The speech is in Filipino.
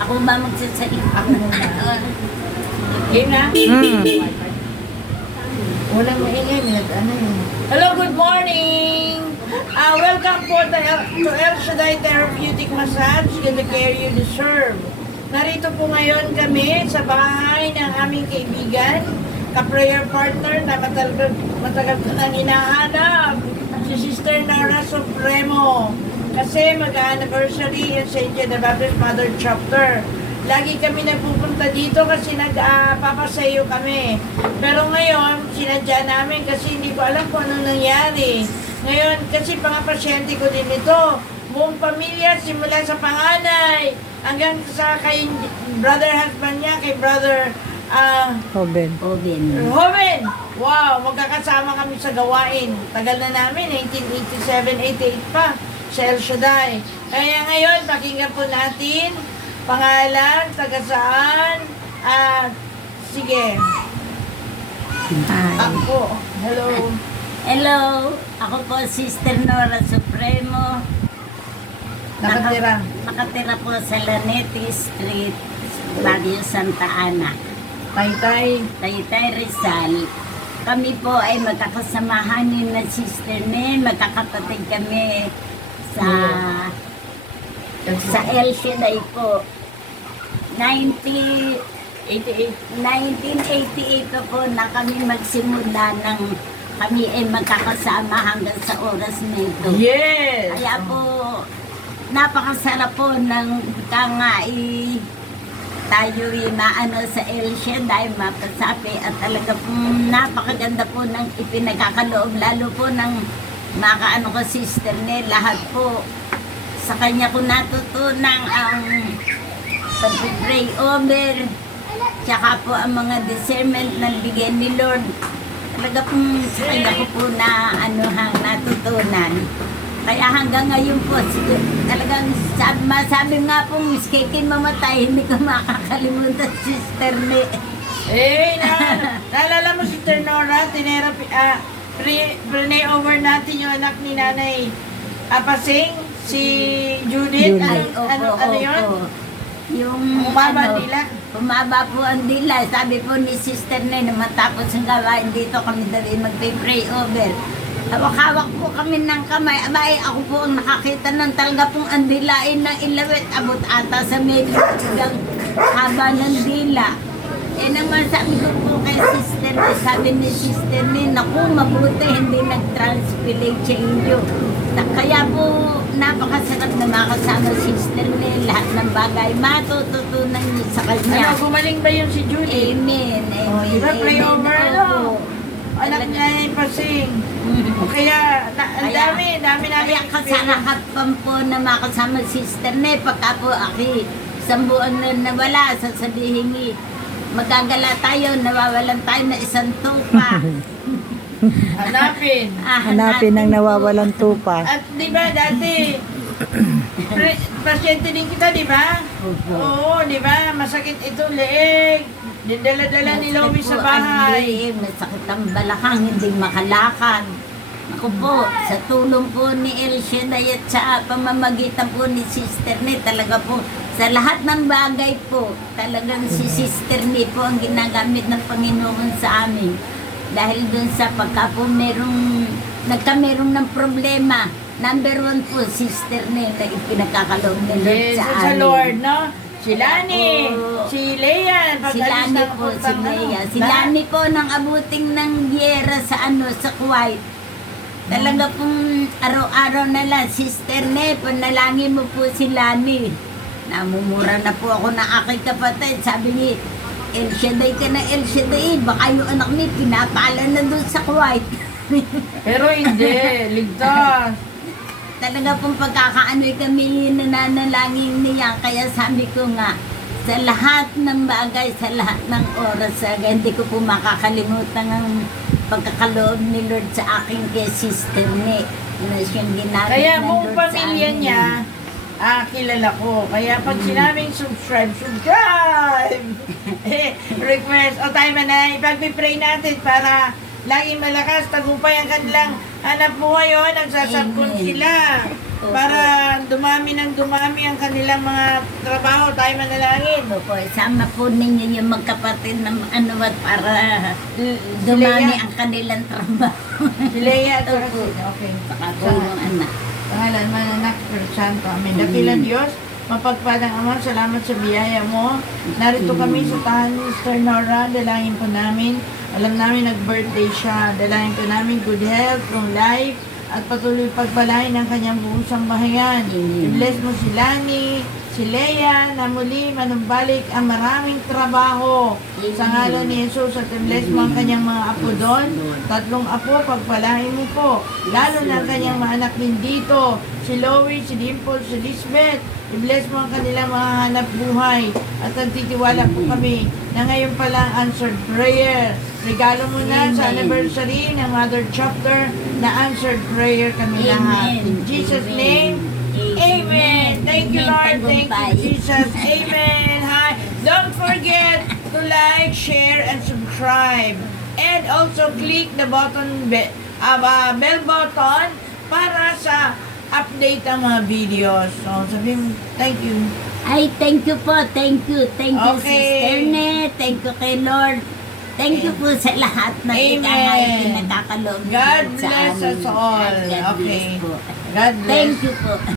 Ako ba magsasalita? Ako muna. Game na? Walang maingay, ano yun. Hello, good morning! Welcome po to El Shaddai Therapeutic Massage, get the care you deserve. Narito po ngayon kami sa bahay ng aming kaibigan, ka-prayer partner na matagal ko nang hinahanap, si Sister Nora Supremo. Kasi mag-anniversary yung St. John the Baptist Mother Chapter. Lagi kami nagpupunta dito kasi nagpapasayo kami. Pero ngayon, sinadya namin kasi hindi ko alam kung anong nangyari. Ngayon, kasi pasyente ko din ito. Buong pamilya, simula sa panganay, hanggang sa kay brother husband niya, kay brother Hoben. Hoben! Wow, magkakasama kami sa gawain. Tagal na namin, 1987-88 pa, sa El Shaddai. Kaya ngayon, pakinggan po natin, pangalan, taga saan, sige. Hi. Ako, hello. Hello, ako po Sister Nora Supremo. Nakatira po sa Lanete Street, Barrio Santa Ana, Taytay. Taytay, Rizal. Kami po ay magkakasamahan ni na Sister Ne, magkakapatid kami sa El Shaddai po. 1988 po na kami magsimula ng kami ay magkakasama hanggang sa oras na ito. Yes! Kaya po, napakasarap po ng tayo maano sa El Shaddai, mapasapi at talaga pong napakaganda po ng ipinagkakaloob, lalo po ng makaano ko sister ni lahat po. Sa kanya ko natutunan ang pag-pray over, tsaka po ang mga discernment na bigay ni Lord. Talaga pong sa kanya ko po na natutunan. Kaya hanggang ngayon po, talagang masabi nga po, miskikin mamatay, hindi ko makakalimutan sister ni. Naalala mo si Nora, pray over natin yung anak ni Nanay Apasing, si Judith, ano yun? Yung Umaba nila. Umaba po ang dila. Sabi po ni sister na matapos ang gawain dito kami dali mag-pray over. Hawak-hawak po kami ng kamay. Abay, ako po ang nakakita ng talaga pong ang dilain ng ilawit. Abot ata sa medyo hanggang haba ng dila. Naman sabi ko po kay sister, sabi ni sister ni, naku, mabuti hindi nag-transpilate sa inyo. Kaya po, napakasarap na makasama sister ni, lahat ng bagay matututunan niyo sa kanya. Gumaling ba yun si Judith? Amen. Diba, pray over, anak niya ay Pasing. Kaya, ang dami namin Kaya kasarapan po na makasama sister ni, pagka po aki, isang buwan na nawala, sasabihin ni, magagala tayo, nawawalan tayo na isang tupa. Hanapin ang nawawalang tupa. At di ba dati, pasyente din kita, di ba? Oo, di ba? Masakit ito, leeg. Dindala-dala ni Lomi sa bahay. Masakit ang balakang, hindi makalakad. Ako po, sa tulong po ni El Shaddai at sa pamamagitan po ni Sister Ni, talaga po, sa lahat ng bagay po, talagang si Sister Ni po ang ginagamit ng Panginoon sa amin. Dahil dun sa pagka po merong ng problema, number one po, Sister Ni, na ipinagkakaloob ni Lord sa amin. Sa Lord, no? Si Lani, si Leia, Si Lani po, si Leia. Si Lani po nang abuting ng giyera sa sa Kuwait. Talaga pong araw-araw na lang, Sister Ne, panalangin mo po si Lani. Namumura na po ako ng aking kapatid. Sabi ni, El Shaddai ka na, El Shaddai. Baka yung anak ni, pinapala na doon sa Kuwait. Pero hindi, ligtas. Talaga pong pagkakaano'y kami nananalangin niya. Kaya sabi ko nga, sa lahat ng bagay, sa lahat ng oras, hindi ko po makakalimutan ang pagkakaloob ni Lord sa akin kay Sister Ni. Na siyang ginagawa Kaya ng buong Lord sa pamilya amin. niya, kilala ko. Kaya pag sinabing subscribe! Request. O tayo man na, ipag-pray natin para laging malakas, tagumpay ang kanilang hanap buhay. Nagsasabkon Amen. sila. Opo. para dumami ng dumami ang kanilang mga trabaho. Tayo manalangin. Opo, sama po ninyo yung magkapatid na ano at para Si dumami Lea, ang kanilang trabaho. si Lea at saka Opo. si- okay. Saka po yung anak. Pangalan man anak, Espiritu Santo. Amen. Dakilang Diyos, mapagpalang Ama, salamat sa biyaya mo. Narito kami sa tahan ni Sister Nora, dalangin po namin. Alam namin nag-birthday siya. Dalangin po namin good health, long life, at patuloy pagpalain ng kanyang buong sambahayan. Amen. I-bless mo si Lani, si Lea, na muli manumbalik ang maraming trabaho. Sa ngalan ni Jesus, at i-bless mo ang kanyang mga apo doon. 3 apo, pagpalain mo po. Lalo na ang kanyang mga anak din dito. Si Loie, si Dimple, si Lisbeth. I-bless mo ang kanilang mga hanap buhay. At nagtitiwala po kami na ngayon pala answered prayer. Regalo mo na sa Amen. anniversary ng Mother Chapter na answered prayer kami lahat. In Jesus' name, Amen. Thank you, Lord. Thank you, Jesus. Amen. Hi. Don't forget to like, share, and subscribe. And also click the button, bell button para sa update ang mga videos. So, sabihin mo, thank you. Ay, thank you po. Thank you. Thank you, Okay. Sister Ne. Thank you kay Lord. Thank you po sa lahat na Amen. pinagkakaloob niyo God sa bless amin. us all. God bless Okay. po. God bless. Thank you po.